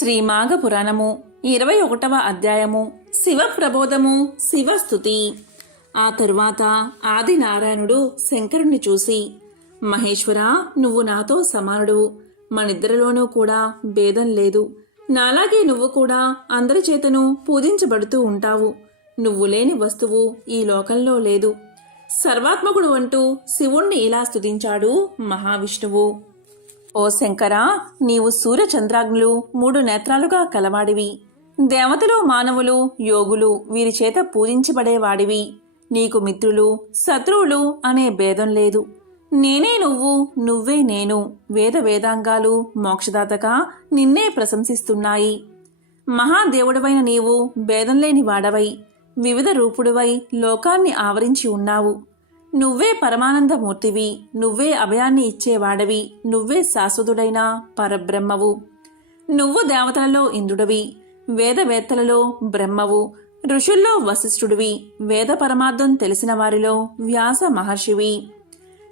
శ్రీమాఘ పురాణము ఇరవై ఒకటవ అధ్యాయము. శివ ప్రబోధము శివస్థుతి. ఆ తరువాత ఆదినారాయణుడు శంకరుణ్ణి చూసి మహేశ్వర నువ్వు నాతో సమానుడు. మనిద్దరిలోనూ కూడా భేదం లేదు. నాలాగే నువ్వు కూడా అందరి చేతను పూజించబడుతూ ఉంటావు. నువ్వు లేని వస్తువు ఈ లోకంలో లేదు. సర్వాత్మకుడు అంటూ శివుణ్ణి ఇలా స్తుతించాడు మహావిష్ణువు. ఓ శంకరా నీవు సూర్యచంద్రాగ్నులు మూడు నేత్రాలుగా కలవాడివి. దేవతలు మానవులు యోగులు వీరి చేత పూజించబడేవాడివి. నీకు మిత్రులు శత్రువులు అనే భేదం లేదు. నేనే నువ్వు నువ్వే నేను. వేద వేదాంగాలు మోక్షదాతగా నిన్నే ప్రశంసిస్తున్నాయి. మహాదేవుడవైన నీవు భేదం లేని వాడవై. వివిధ రూపుడువై లోకాన్ని ఆవరించి ఉన్నావు. నువ్వే పరమానందమూర్తివి నువ్వే అభయాన్ని ఇచ్చేవాడవి నువ్వే శాశ్వతుడైన పరబ్రహ్మవు. నువ్వు దేవతలలో ఇంద్రుడివి వేదవేత్తలలో బ్రహ్మవు. ఋషుల్లో వశిష్ఠుడివి వేద పరమార్థం తెలిసిన వారిలో వ్యాస మహర్షివి.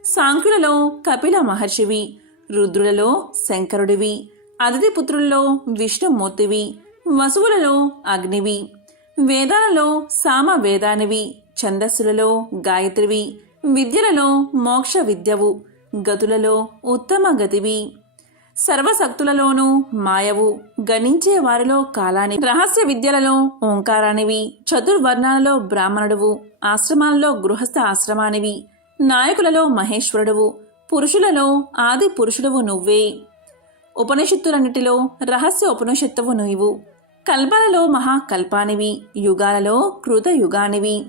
సాంఖ్యులలో కపిల మహర్షివి రుద్రులలో శంకరుడివి అతిథిపుత్రుల్లో విష్ణుమూర్తివి వసువులలో అగ్నివి. వేదాలలో సామ వేదానివి ఛందస్సులలో గాయత్రివి విద్యలలో మోక్ష విద్యవు గతులలో ఉత్తమ గతివి. సర్వశక్తులలోనూ మాయవు గణించే వారిలో కాలాని రహస్య విద్యలలో ఓంకారానివి చతుర్వర్ణాలలో బ్రాహ్మణుడువు ఆశ్రమాలలో గృహస్థ ఆశ్రమానివి. నాయకులలో మహేశ్వరుడువు పురుషులలో ఆది పురుషుడువు నువ్వే. ఉపనిషత్తులన్నిటిలో రహస్య ఉపనిషత్తువు నువ్వు. కల్పనలో మహాకల్పానివి యుగాలలో కృతయుగానివి.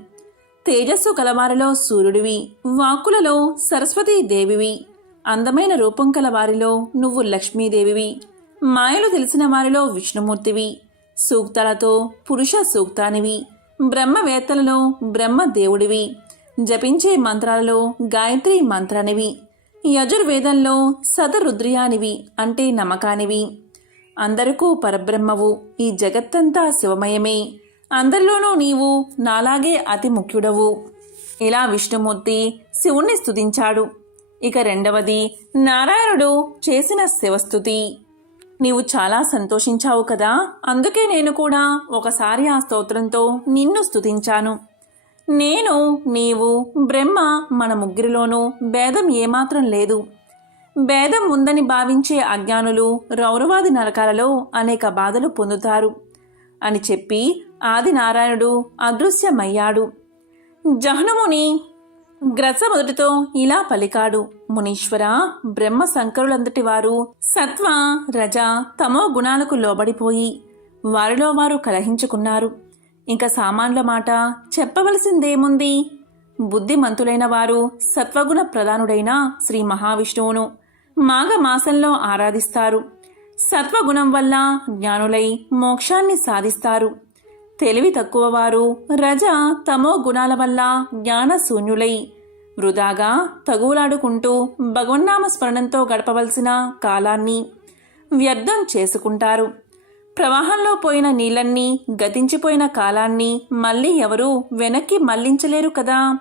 తేజస్సు కలవారిలో సూర్యుడివి వాక్కులలో సరస్వతీ దేవివి. అందమైన రూపం కలవారిలో నువ్వు లక్ష్మీదేవివి. మాయలు తెలిసిన వారిలో విష్ణుమూర్తివి. సూక్తాలతో పురుష సూక్తానివి. బ్రహ్మవేత్తలలో బ్రహ్మ దేవుడివి జపించే మంత్రాలలో గాయత్రి మంత్రానివి. యజుర్వేదంలో సదరుద్రియానివి అంటే నమ్మకానివి. అందరికూ పరబ్రహ్మవు. ఈ జగత్తంతా శివమయమే. అందరిలోనూ నీవు నాలాగే అతి ముఖ్యుడవు. ఇలా విష్ణుమూర్తి శివుణ్ణి స్తుతించాడు. ఇక రెండవది నారాయణుడు చేసిన శివస్థుతి. నీవు చాలా సంతోషించావు కదా. అందుకే నేను కూడా ఒకసారి ఆ స్తోత్రంతో నిన్ను స్థుతించాను నేను నీవు బ్రహ్మ మన ముగ్గురిలోనూ భేదం ఏమాత్రం లేదు. భేదం ఉందని భావించే అజ్ఞానులు రౌరవాది నరకాలలో అనేక బాధలు పొందుతారు అని చెప్పి ఆదినారాయణుడు అదృశ్యమయ్యాడు. జహ్నముని గ్రస మొదటితో ఇలా పలికాడు. మునీశ్వర బ్రహ్మ శంకరులందటి వారు సత్వ రజ తమో గుణాలకు లోబడిపోయి వారిలో వారు కలహించుకున్నారు. ఇంకా సామాన్ల మాట చెప్పవలసిందేముంది? బుద్ధిమంతులైన వారు సత్వగుణ ప్రధానుడైన శ్రీ మహావిష్ణువును మాఘమాసంలో ఆరాధిస్తారు. సత్వగుణం వల్ల జ్ఞానులై మోక్షాన్ని సాధిస్తారు. తెలివి తక్కువవారు రజ తమో గుణాల వల్ల జ్ఞానశూన్యులై. వృధాగా తగులాడుకుంటూ భగవన్నామ స్మరణంతో గడపవలసిన కాలాన్ని వ్యర్థం చేసుకుంటారు. ప్రవాహంలో పోయిన నీళ్ళన్నీ గతించిపోయిన కాలాన్ని మళ్ళీ ఎవరూ వెనక్కి మళ్ళించలేరు కదా?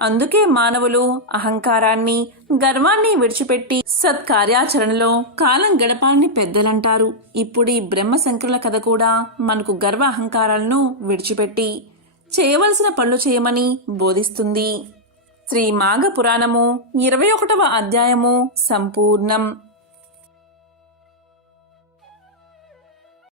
అందుకే మానవులు అహంకారాన్ని గర్వాన్ని విడిచిపెట్టి సత్కార్యాచరణలో కాలం గడపాలని పెద్దలంటారు. ఇప్పుడు ఈ బ్రహ్మశంకరుల కథ కూడా మనకు గర్వ అహంకారాలను విడిచిపెట్టి చేయవలసిన పనులు చేయమని బోధిస్తుంది. శ్రీ మాఘ పురాణము ఇరవై ఒకటవ అధ్యాయము సంపూర్ణం.